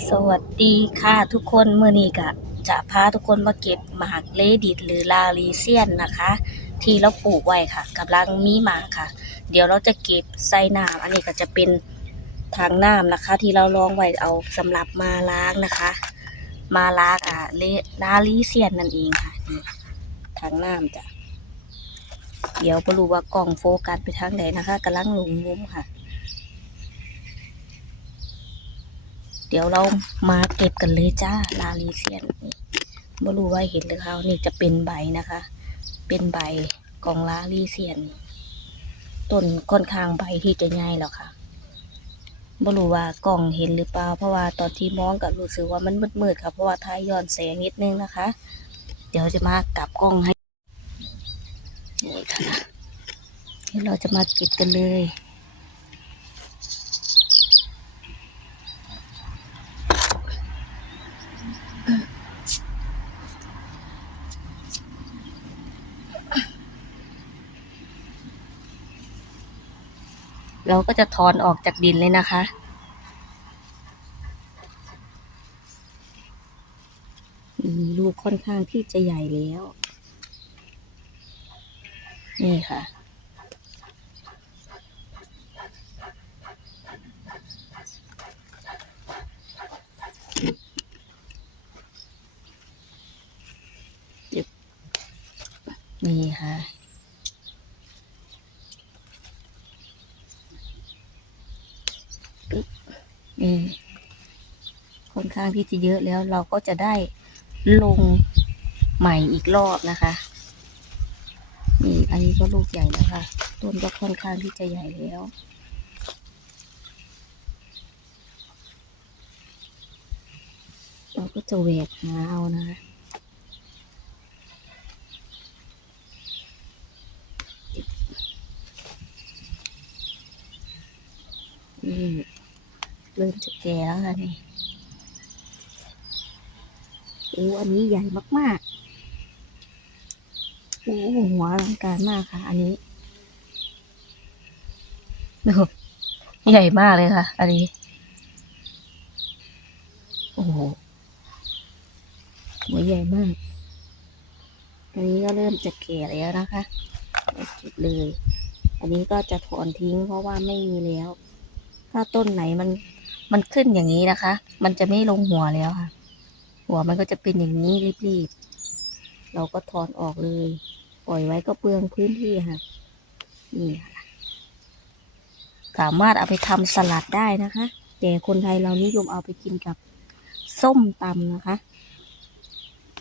สวัสดีค่ะทุกคนเมื้อนี้ก็จะพาทุกคนมาเก็บหมากเลดิตหรือลาลีเซียนนะคะ ที่เราปลูกไว้ค่ะกำลังมีหมากค่ะ เดี๋ยวเราจะเก็บใส่น้ำอันนี้ก็จะเป็นทางน้ำนะคะ ที่เราลองไว้เอาสำหรับมาล้างนะคะ มาล้างอ่าเลลาลีเซียนนั่นเองค่ะนี่ทางน้ำจ้ะเดี๋ยวบ่รู้ว่ากล้องโฟกัสไปทางไหนนะคะกำลังลงงุ้มค่ะ เดี๋ยวเรามาเก็บกันเลยจ้าลาลีเซียนนี่ไม่รู้ว่าเห็นหรือเขานี่จะเป็นใบนะคะ เป็นใบของลาลีเซียนต้นค่อนข้างใบที่จะใหญ่แล้วค่ะไม่รู้ว่ากล้องเห็นหรือเปล่า เพราะว่าตอนที่มองก็รู้สึกว่ามันมืดๆค่ะเพราะว่าท้ายย้อนแสงนิดนึงนะคะ เดี๋ยวจะมากลับกล้องให้นี่ค่ะเดี๋ยวเราจะมาเก็บกันเลย เราก็จะถอนออกจากดินเลยนะคะมีลูกค่อนข้างที่จะใหญ่แล้ว นี่ค่ะนี่ค่ะ นี่ค่อนข้างที่จะเยอะแล้วเราก็จะได้ลงใหม่อีกรอบนะคะ นี่อันนี้ก็ลูกใหญ่แล้วค่ะ ต้นก็ค่อนข้างที่จะใหญ่แล้วเราก็จะแหวกหาเอานะคะนี่ เริ่มจะแก่แล้วค่ะนี่โอ้อันนี้ใหญ่มากๆโอ้หัวอลังการมากค่ะ อันนี้ดูใหญ่มากเลยค่ะ อันนี้ โอ้โหหัวใหญ่มาก อันนี้ก็เริ่มจะแก่แล้วนะคะเอาเก็บเลย อันนี้ก็จะถอนทิ้งเพราะว่าไม่มีแล้ว ถ้าต้นไหนมัน มันขึ้นอย่างนี้นะคะ มันจะไม่ลงหัวแล้วค่ะ หัวมันก็จะเป็นอย่างนี้รีบๆ เราก็ถอนออกเลย ปล่อยไว้ก็เปลืองพื้นที่ค่ะ นี่ค่ะสามารถเอาไปทำสลัดได้นะคะ แต่คนไทยเรานิยมเอาไปกินกับส้มตำนะคะ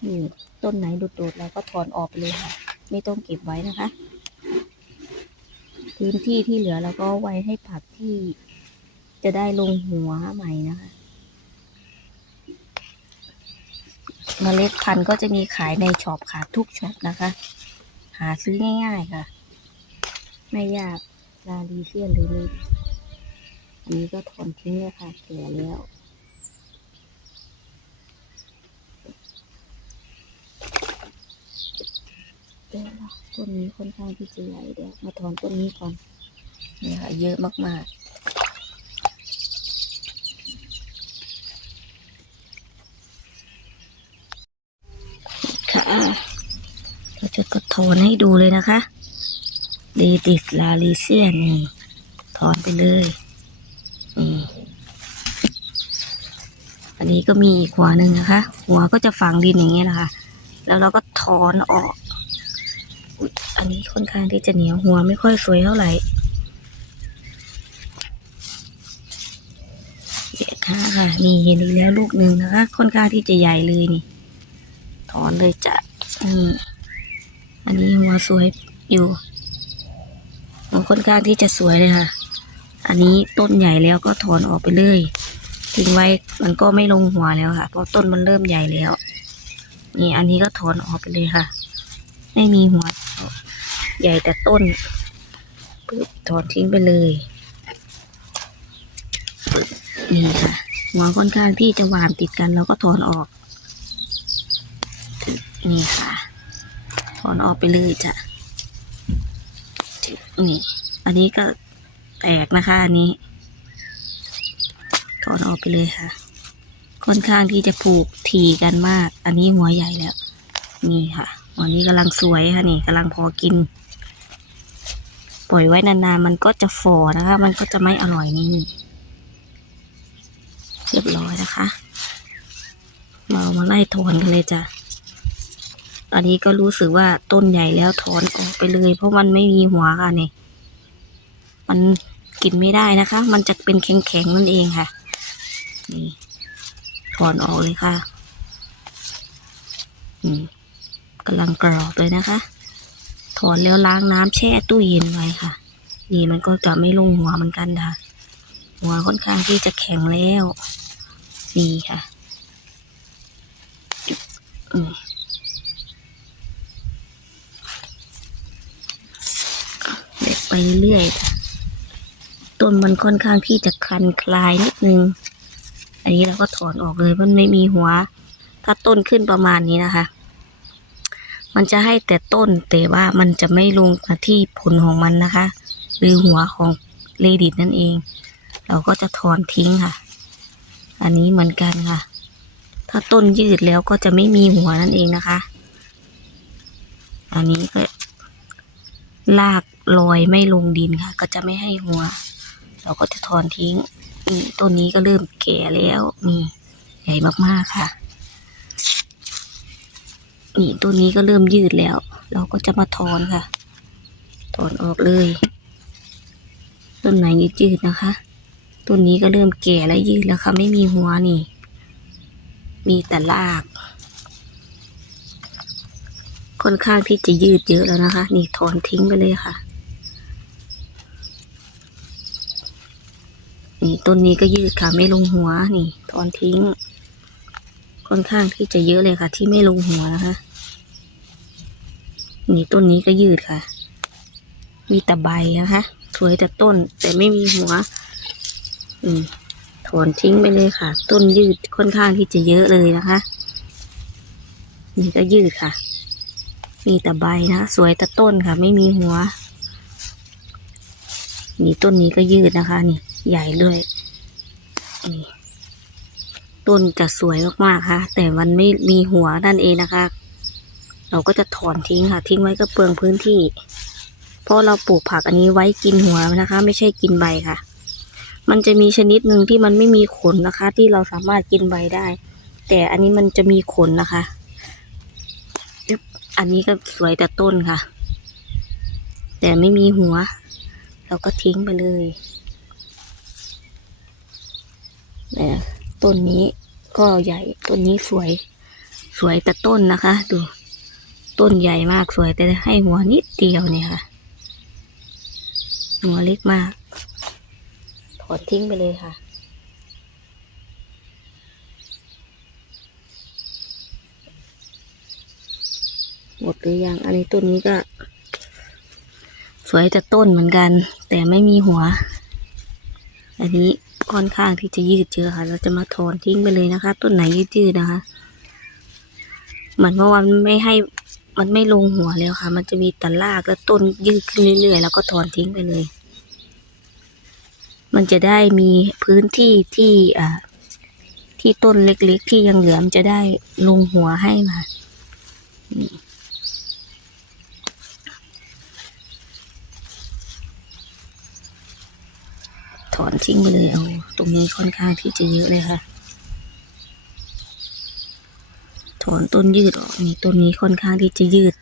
นี่ต้นไหนโดดๆเราก็ถอนออกไปเลยค่ะ ไม่ต้องเก็บไว้นะคะ พื้นที่ที่เหลือเราก็ไว้ให้ผักที่ จะได้ลงหัวใหม่นะคะเมล็ดพันธุ์ก็จะมีขายในช็อปค่ะทุกช็อปนะคะ หาซื้อง่ายๆค่ะ ไม่ยากลาดีเซียนหรือนี่อันนี้ก็ถอนทิ้งเลยค่ะแก่แล้วเดี๋ยวต้นนี้ค่อนข้างที่จะใหญ่เดี๋ยวมาถอนต้นนี้ก่อนนี่ค่ะเยอะมากๆ ค่ะเรา จะกดถอนให้ดูเลยนะคะเดติสลาลิเซียนี่ถอนไปเลยนี่อันนี้ก็มีอีกหัวหนึ่งนะคะ หัวก็จะฝังดินอย่างเงี้ยแหละคะ แล้วเราก็ถอนออกอันนี้ค่อนข้างที่จะเหนียวหัวไม่ค่อยสวยเท่าไหร่เดี๋ยวค่ะค่ะนี่เห็นอีกแล้วลูกหนึ่งนะคะ ค่อนข้างที่จะใหญ่เลยนี่ ถอนเลยจ้ะนี่ อันนี้หัวสวยอยู่หัวค่อนข้างที่จะสวยเลยค่ะ อันนี้ต้นใหญ่แล้วก็ถอนออกไปเลยทิ้งไว้มันก็ไม่ลงหัวแล้วค่ะ เพราะต้นมันเริ่มใหญ่แล้ว นี่อันนี้ก็ถอนออกไปเลยค่ะ ไม่มีหัว ใหญ่แต่ต้นปึ๊บถอนทิ้งไปเลยปึ๊บนี่ค่ะหัวค่อนข้างที่จะหวานติดกันเราก็ถอนออก นี่ค่ะ ถอนออกไปเลยจ้ะนี่ อันนี้ก็แตกนะคะอันนี้ ถอนออกไปเลยค่ะ ค่อนข้างที่จะผูกทีกันมาก อันนี้หัวใหญ่แล้ว นี่ค่ะหัวนี้กำลังสวยค่ะนี่กำลังพอกิน ปล่อยไว้นานๆมันก็จะฝ่อนะคะ มันก็จะไม่อร่อยนี่เรียบร้อยนะคะ เรามาไล่ถอนกันเลยจ้ะ อันนี้ก็รู้สึกว่าต้นใหญ่แล้วถอนออกไปเลย เพราะมันไม่มีหัวค่ะนี่มันกินไม่ได้นะคะ มันจะเป็นแข็งๆนั่นเองค่ะ นี่ถอนออกเลยค่ะ อืมกำลังกรอบเลยนะคะ ถอนแล้วล้างน้ำแช่ตู้เย็นไว้ค่ะ นี่มันก็จะไม่ลงหัวเหมือนกันค่ะ หัวค่อนข้างที่จะแข็งแล้ว นี่ค่ะ อืมเด็ด ไปเรื่อยๆต้นมันค่อนข้างที่จะคลันคลายนิดนึง อันนี้เราก็ถอนออกเลยมันไม่มีหัว ถ้าต้นขึ้นประมาณนี้นะคะ มันจะให้แต่ต้นแต่ว่ามันจะไม่ลงมาที่ผลของมันนะคะ หรือหัวของเลดิตนั่นเอง เราก็จะถอนทิ้งค่ะ อันนี้เหมือนกันค่ะ ถ้าต้นยืดแล้วก็จะไม่มีหัวนั่นเองนะคะ อันนี้ก็ ลากลอยไม่ลงดินค่ะ ก็จะไม่ให้หัว เราก็จะถอนทิ้งนี่ต้นนี้ก็เริ่มแก่แล้วนี่ใหญ่มากๆค่ะ นี่ต้นนี้ก็เริ่มยืดแล้ว เราก็จะมาถอนค่ะ ถอนออกเลย ต้นไหนยืดๆนะคะ ต้นนี้ก็เริ่มแก่และยืดแล้วค่ะ ไม่มีหัวนี่ มีแต่ราก ค่อนข้างที่จะยืดเยอะแล้วนะคะ นี่ถอนทิ้งไปเลยค่ะ นี่ต้นนี้ก็ยืดค่ะ ไม่ลงหัวนี่ ถอนทิ้ง ค่อนข้างที่จะเยอะเลยค่ะ ที่ไม่ลงหัวนะคะ นี่ต้นนี้ก็ยืดค่ะ มีแต่ใบนะคะ สวยแต่ต้นแต่ไม่มีหัว อืมถอนทิ้งไปเลยค่ะ ต้นยืดค่อนข้างที่จะเยอะเลยนะคะ นี่ก็ยืดค่ะ มีแต่ใบนะ สวยแต่ต้นค่ะ ไม่มีหัว นี่ต้นนี้ก็ยืดนะคะ นี่ ใหญ่เลยนี่ต้นจะสวยมากๆค่ะ แต่มันไม่มีหัวนั่นเองนะคะ เราก็จะถอนทิ้งค่ะ ทิ้งไว้ก็เปลืองพื้นที่ เพราะเราปลูกผักอันนี้ไว้กินหัวนะคะ ไม่ใช่กินใบค่ะ มันจะมีชนิดหนึ่งที่มันไม่มีขนนะคะ ที่เราสามารถกินใบได้ แต่อันนี้มันจะมีขนนะคะ อันนี้ก็สวยแต่ต้นค่ะ แต่ไม่มีหัว เราก็ทิ้งไปเลยเนี่ต้นนี้ก็ใหญ่ต้นนี้สวย สวยแต่ต้นนะคะ ดู ต้นใหญ่มากสวยแต่ให้หัวนิดเดียวเนี่ยค่ะ หัวเล็กมากถอนทิ้งไปเลยค่ะ หมดหรือยัง อันนี้ต้นนี้ก็ สวยแต่ต้นเหมือนกัน แต่ไม่มีหัว อันนี้ค่อนข้างที่จะยืดเยอะค่ะ เราจะมาถอนทิ้งไปเลยนะคะ ต้นไหนยืดๆนะคะ เหมือนเพราะว่ามันไม่ให้มันไม่ลงหัวแล้วค่ะ มันจะมีแต่รากแล้วต้นยืดขึ้นเรื่อยๆ แล้วก็ถอนทิ้งไปเลย มันจะได้มีพื้นที่ที่อ่าที่ต้นเล็กๆ ที่ยังเหลือมจะได้ลงหัวให้มา นี่ อนทิ้งไปเลยเอาตรงนี้ค่อนข้างที่จะเยอะเลยค่ะ ถอนต้นยืดออกนี่ต้นนี้ค่อนข้างที่จะยืด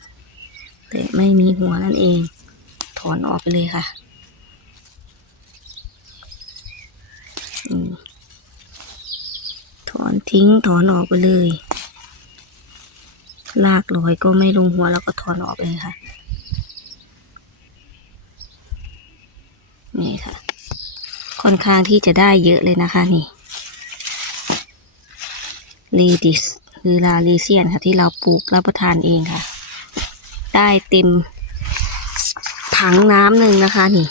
แต่ไม่มีหัวนั่นเอง ถอนออกไปเลยค่ะถอนทิ้งถอนออกไปเลยลากลอยก็ไม่ลงหัวแล้วก็ถอนออกไปเลยค่ะ นี่ค่ะ ค่อนข้างที่จะได้เยอะเลยนะคะนี่เลดิสหรือลาลีเซียนค่ะ ที่เราปลูกรับประทานเองค่ะ ได้เต็มถังน้ำหนึ่งนะคะนี่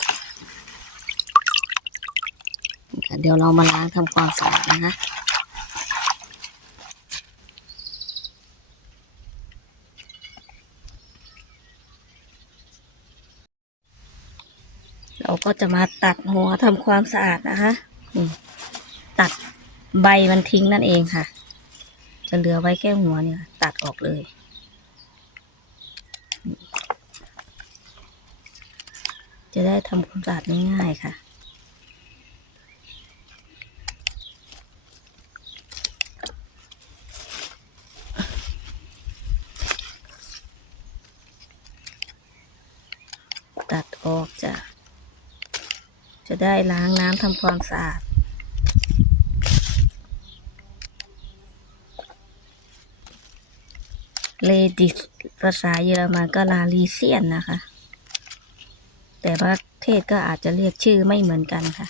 เดี๋ยวเรามาล้างทำความสะอาดนะคะ เราก็จะมาตัดหัวทำความสะอาดนะคะตัดใบมันทิ้งนั่นเองค่ะ จะเหลือไว้แค่หัวเนี่ย ตัดออกเลย จะได้ทำความสะอาดง่ายๆค่ะ ตัดออกจะ จะ ได้ล้างน้ำทำความสะอาด เลดิสภาษาเยอรมันก็ลาลีเซียนนะคะ แต่ประเทศก็อาจจะเรียกชื่อไม่เหมือนกันค่ะ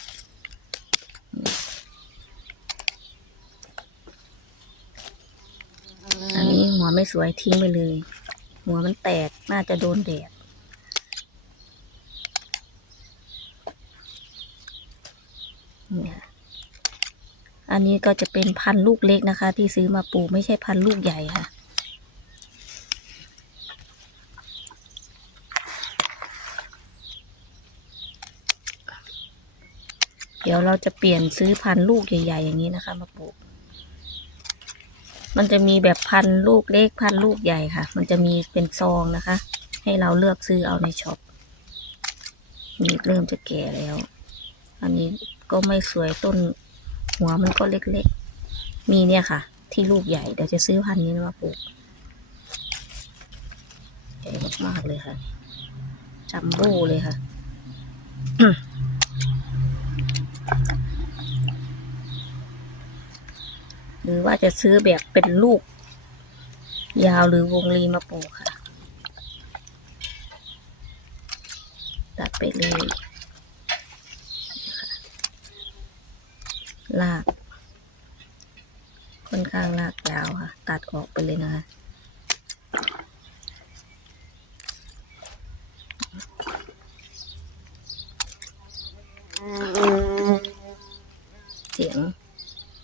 อันนี้หัวไม่สวยทิ้งไปเลย หัวมันแตกน่าจะโดนแดด เนี่ย อันนี้ก็จะเป็นพันธุ์ลูกเล็กนะคะ ที่ซื้อมาปลูกไม่ใช่พันธุ์ลูกใหญ่ค่ะ เดี๋ยวเราจะเปลี่ยนซื้อพันธุ์ลูกใหญ่ ๆ อย่างนี้นะคะ มาปลูก มันจะมีแบบพันธุ์ลูกเล็กพันธุ์ลูกใหญ่ค่ะ มันจะมีเป็นซองนะคะ ให้เราเลือกซื้อเอาในช็อปนี่เริ่มจะแก่แล้ว อันนี้ก็ไม่สวยต้น หัวมันก็เล็กๆ มีเนี่ยค่ะ ที่ลูกใหญ่เดี๋ยวจะซื้อพันธุ์นี้มาปลูกใหญ่มากๆเลยค่ะจัมโบ้เลยค่ะหรือว่าจะซื้อแบบเป็นลูก ยาวหรือวงรีมาปลูกค่ะตัดไปเลย ลาก ค่อนข้างลากยาวค่ะ ตัดออกไปเลยนะคะเสียง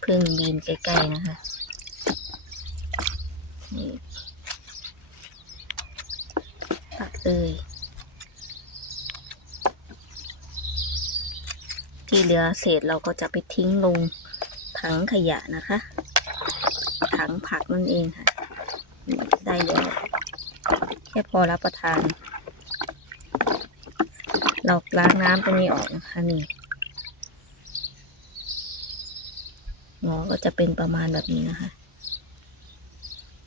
พึ่งบินใกล้ๆนะคะ นี่ตัดเลย ที่เหลือเศษเราก็จะไปทิ้งลงถังขยะนะคะ ถังผักนั่นเองค่ะ ได้แล้วแค่พอรับประทาน เราล้างน้ำตรงนี้ออกนะคะนี่หมอก็จะเป็นประมาณแบบนี้นะคะ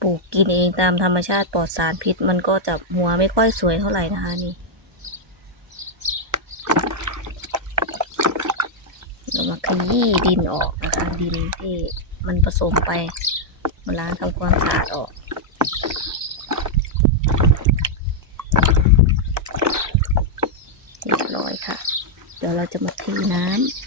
ปลูกกินเองตามธรรมชาติปลอดสารพิษ มันก็จะหัวไม่ค่อยสวยเท่าไหร่นะคะนี่ เรามาขยี้ดินออกนะคะดินที่มันผสมไปมาล้างทำความสะอาดออกเรียบร้อยค่ะ เดี๋ยวเราจะมาเทน้ำ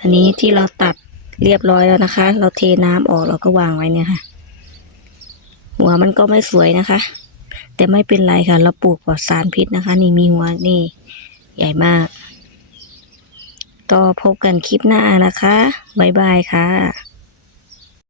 อันนี้ที่เราตัดเรียบร้อยแล้วนะคะ เราเทน้ำออกเราก็วางไว้เนี่ยค่ะ หัวมันก็ไม่สวยนะคะ แต่ไม่เป็นไรค่ะ เราปลูกปลอดสารพิษนะคะ นี่มีหัวนี่ใหญ่มาก ก็พบกันคลิปหน้านะคะ บ๊ายบายค่ะ